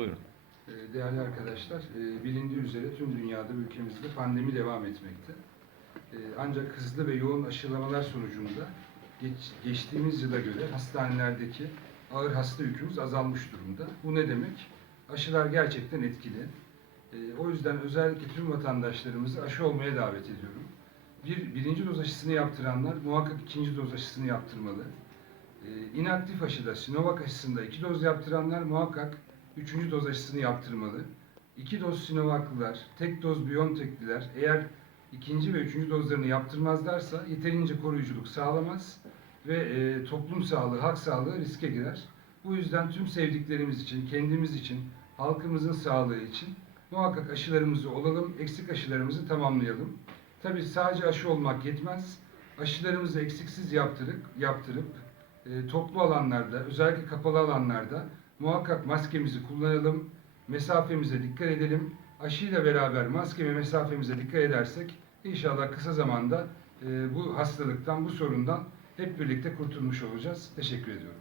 Buyurun. Ee, Değerli arkadaşlar, e, bilindiği üzere tüm dünyada, ülkemizde pandemi devam etmekte. Ee, Ancak hızlı ve yoğun aşılamalar sonucunda geç- geçtiğimiz yıla göre hastanelerdeki ağır hasta yükümüz azalmış durumda. Bu ne demek? Aşılar gerçekten etkili. Ee, O yüzden özellikle tüm vatandaşlarımızı aşı olmaya davet ediyorum. Bir, birinci doz aşısını yaptıranlar muhakkak ikinci doz aşısını yaptırmalı. İnaktif aşıda, Sinovac aşısında iki doz yaptıranlar muhakkak üçüncü doz aşısını yaptırmalı. İki doz Sinovac'lılar, tek doz BioNTech'liler eğer ikinci ve üçüncü dozlarını yaptırmazlarsa yeterince koruyuculuk sağlamaz ve e, toplum sağlığı, halk sağlığı riske girer. Bu yüzden tüm sevdiklerimiz için, kendimiz için, halkımızın sağlığı için muhakkak aşılarımızı olalım, eksik aşılarımızı tamamlayalım. Tabii sadece aşı olmak yetmez. Aşılarımızı eksiksiz yaptırıp, yaptırıp e, toplu alanlarda, özellikle kapalı alanlarda muhakkak maskemizi kullanalım, mesafemize dikkat edelim. Aşıyla beraber maske ve mesafemize dikkat edersek inşallah kısa zamanda e, bu hastalıktan, bu sorundan hep birlikte kurtulmuş olacağız. Teşekkür ediyorum.